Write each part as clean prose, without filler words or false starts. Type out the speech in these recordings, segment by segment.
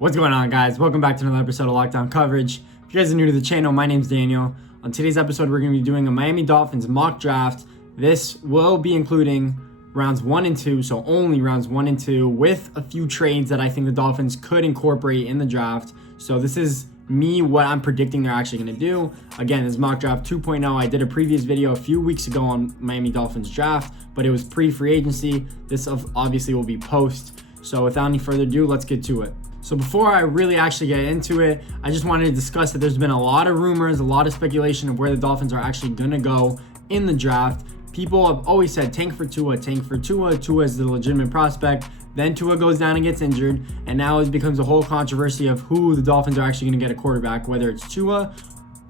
What's going on, guys? Welcome back to another episode of Lockdown Coverage. If you guys are new to the channel, my name's Daniel. On today's episode, we're going to be doing a Miami Dolphins mock draft. This will be including rounds 1 and 2, so only rounds 1 and 2, with a few trades that I think the Dolphins could incorporate in the draft. So this is me, what I'm predicting they're actually going to do. Again, this is mock draft 2.0. I did a previous video a few weeks ago on Miami Dolphins draft, but it was pre-free agency. This obviously will be post. So without any further ado, let's get to it. So before I really actually get into it, I just wanted to discuss that there's been a lot of rumors, a lot of speculation of where the Dolphins are actually going to go in the draft. People have always said tank for Tua, tank for Tua. Tua is the legitimate prospect. Then Tua goes down and gets injured, and now it becomes a whole controversy of who the Dolphins are actually going to get a quarterback, whether it's Tua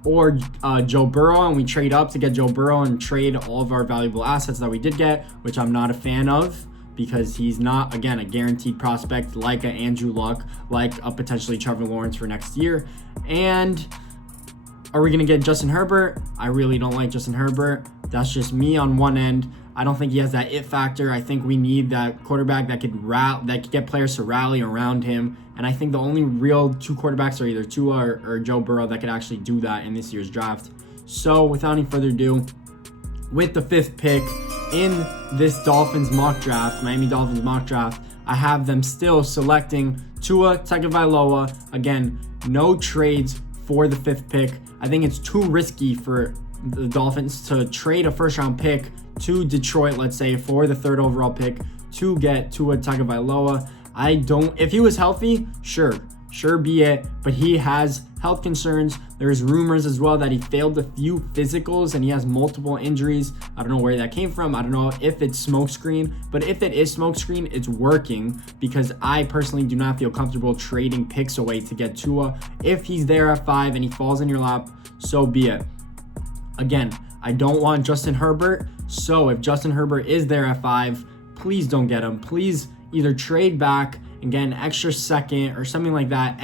or Joe Burrow, and we trade up to get Joe Burrow and trade all of our valuable assets that we did get, which I'm not a fan of, because he's not, again, a guaranteed prospect like an Andrew Luck, like a potentially Trevor Lawrence for next year. And are we going to get Justin Herbert? I really don't like Justin Herbert. That's just me on one end. I don't think he has that it factor. I think we need that quarterback that could get players to rally around him. And I think the only real two quarterbacks are either Tua or Joe Burrow that could actually do that in this year's draft. So without any further ado, with the 5th pick in this Dolphins mock draft, Miami Dolphins mock draft, I have them still selecting Tua Tagovailoa. Again, no trades for the 5th pick. I think it's too risky for the Dolphins to trade a first-round pick to Detroit, let's say, for the 3rd overall pick to get Tua Tagovailoa. If he was healthy, sure be it, but he has health concerns. There's rumors as well that he failed a few physicals and he has multiple injuries. I don't know where that came from. I don't know if it's smokescreen, but if it is smokescreen, it's working, because I personally do not feel comfortable trading picks away to get Tua. If he's there at 5 and he falls in your lap, so be it. Again, I don't want Justin Herbert, so if Justin Herbert is there at 5, please don't get him. Please either trade back and get an extra second or something like that,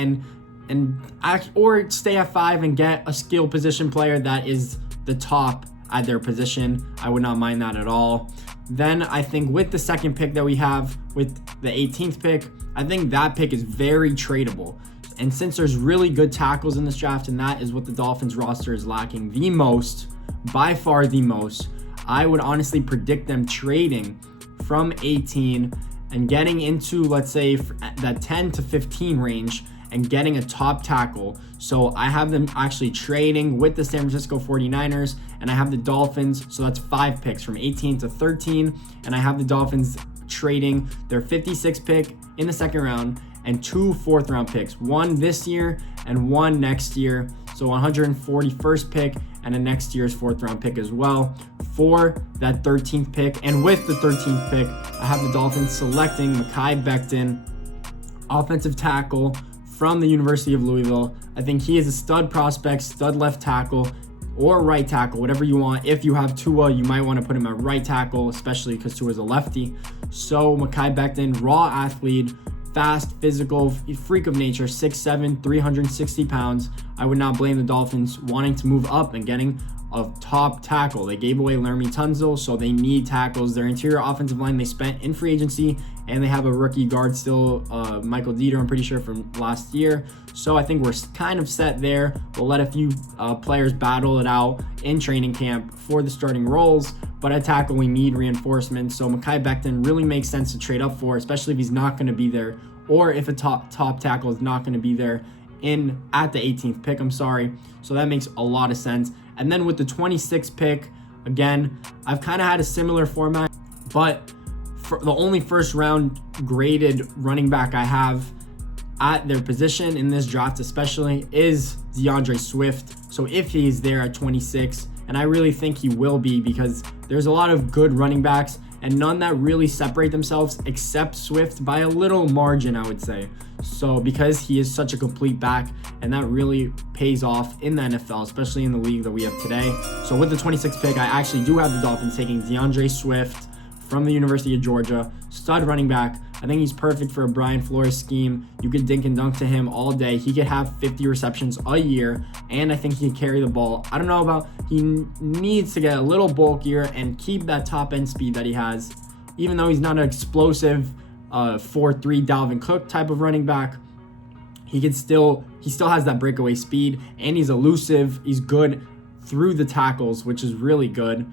or stay at 5 and get a skill position player that is the top at their position. I would not mind that at all. Then I think with the 2nd pick that we have, with the 18th pick, I think that pick is very tradable. And since there's really good tackles in this draft, and that is what the Dolphins roster is lacking the most, by far the most, I would honestly predict them trading from 18 and getting into, let's say, that 10 to 15 range and getting a top tackle. So I have them actually trading with the San Francisco 49ers, and I have the Dolphins, so that's 5 picks from 18 to 13, and I have the Dolphins trading their 56th pick in the 2nd round and 2 4th-round picks, 1 this year and 1 next year. So 141st pick and a next year's 4th-round pick as well for that 13th pick. And with the 13th pick, I have the Dolphins selecting Makai Becton, offensive tackle from the University of Louisville. I think he is a stud prospect, stud left tackle or right tackle, whatever you want. If you have Tua, you might want to put him at right tackle, especially because Tua is a lefty. So Makai Becton, raw athlete, fast, physical, freak of nature, 6'7", 360 pounds. I would not blame the Dolphins wanting to move up and getting a top tackle. They gave away Laramie Tunsil, so they need tackles. Their interior offensive line they spent in free agency, and they have a rookie guard still, Michael Dieter, I'm pretty sure, from last year. So I think we're kind of set there. We'll let a few players battle it out in training camp for the starting roles, but at tackle we need reinforcements. So Makai Becton really makes sense to trade up for, especially if he's not going to be there, or if a top tackle is not going to be there at the 18th pick. So that makes a lot of sense. And then with the 26th pick, again, I've kind of had a similar format, but for the only 1st-round graded running back I have at their position in this draft especially is Deandre Swift. So if he's there at 26, and I really think he will be, because there's a lot of good running backs and none that really separate themselves except Swift by a little margin, I would say. So because he is such a complete back, and that really pays off in the NFL, especially in the league that we have today. So with the 26th pick, I actually do have the Dolphins taking Deandre Swift from the University of Georgia, stud running back. I think he's perfect for a Brian Flores scheme. You could dink and dunk to him all day. He could have 50 receptions a year, and I think he can carry the ball. I don't know about, he needs to get a little bulkier and keep that top end speed that he has, even though he's not an explosive 4-3 Dalvin Cook type of running back. he still has that breakaway speed, and he's elusive. He's good through the tackles, which is really good,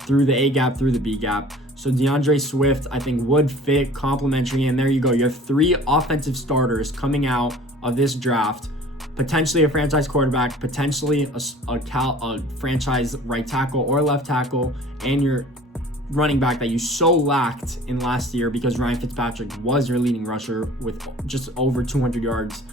through the A gap, through the B gap. So Deandre Swift, I think, would fit complimentary, and there you go. You have 3 offensive starters coming out of this draft, potentially a franchise quarterback, potentially a franchise right tackle or left tackle, and your running back that you so lacked in last year because Ryan Fitzpatrick was your leading rusher with just over 200 yards,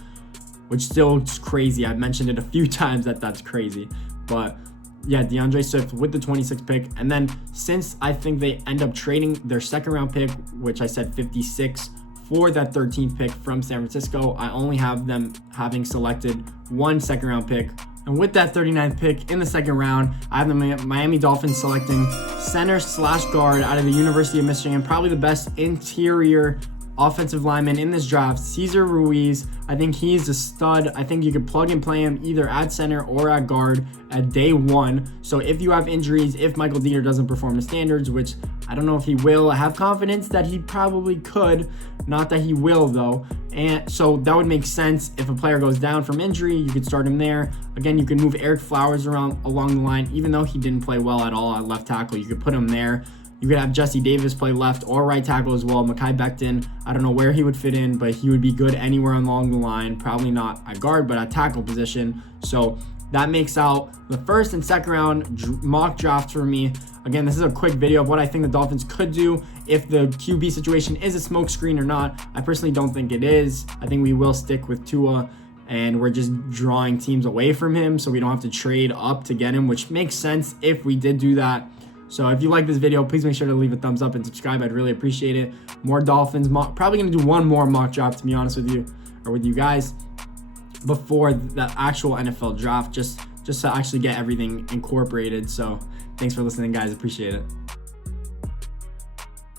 which still is crazy. I've mentioned it a few times that's crazy. But yeah, Deandre Swift with the 26th pick. And then since I think they end up trading their second round pick, which I said 56, for that 13th pick from San Francisco, I only have them having selected 1 second round pick. And with that 39th pick in the second round, I have the Miami Dolphins selecting center/guard out of the University of Michigan, probably the best interior offensive lineman in this draft, Cesar Ruiz. I think he's a stud. I think you could plug and play him either at center or at guard at day 1. So if you have injuries, if Michael Dieter doesn't perform to standards, which I don't know if he will, I have confidence that he probably could, not that he will though. And so that would make sense. If a player goes down from injury, you could start him there. Again, you can move Eric Flowers around along the line, even though he didn't play well at all at left tackle. You could put him there. You could have Jesse Davis play left or right tackle as well. Makai Becton, I don't know where he would fit in, but he would be good anywhere along the line. Probably not at guard, but at tackle position. So that makes out the first and second round mock draft for me. Again, this is a quick video of what I think the Dolphins could do if the QB situation is a smokescreen or not. I personally don't think it is. I think we will stick with Tua, and we're just drawing teams away from him so we don't have to trade up to get him, which makes sense if we did do that. So if you like this video, please make sure to leave a thumbs up and subscribe. I'd really appreciate it. More Dolphins probably going to do one more mock draft, to be honest with you, or with you guys, before the actual NFL draft, just to actually get everything incorporated. So thanks for listening, guys. Appreciate it.